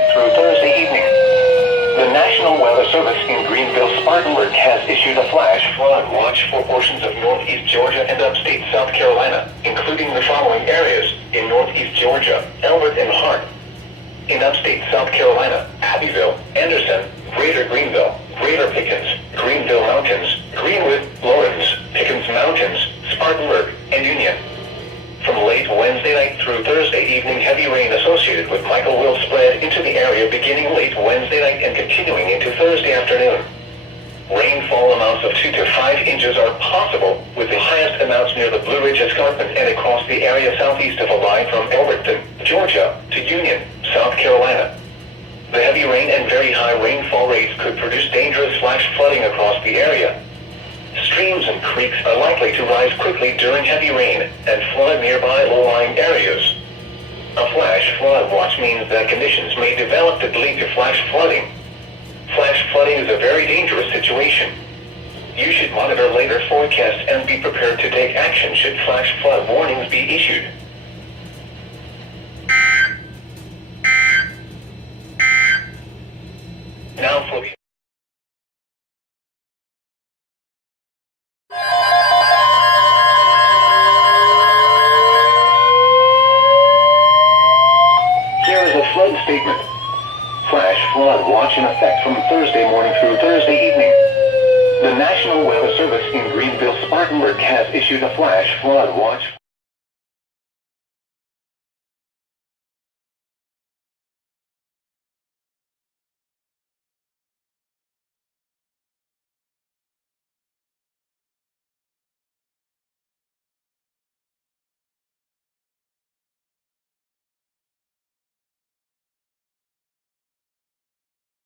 night through Thursday evening. The National Weather Service in Greenville-Spartanburg has issued a flash flood watch for portions of northeast Georgia and upstate South Carolina, including the following areas: in northeast Georgia, Elbert and Hart; in upstate South Carolina, Abbeville, Anderson, Greater Greenville, Greater Pickens, Greenville Mountains, Greenwood, Lawrence, Pickens Mountains, Spartanburg, and Union. From late Wednesday night through Thursday evening, heavy rain associated with Michael will spread into the area beginning late Wednesday night and continuing into Thursday afternoon. Rainfall amounts of 2 to 5 inches are possible, with the highest amounts near the Blue Ridge Escarpment and across the area southeast of a line from Elberton, Georgia, to Union, South Carolina. The heavy rain and very high rainfall rates could produce dangerous flash flooding across the area. Streams and creeks are likely to rise quickly during heavy rain and flood nearby low-lying areas. A flash flood watch means that conditions may develop that lead to flash flooding. Flash flooding is a very dangerous situation. You should monitor later forecasts and be prepared to take action should flash flood warnings be issued. Now for the flood statement. Flash flood watch in effect from Thursday morning through Thursday evening. The National Weather Service in Greenville-Spartanburg has issued a flash flood watch.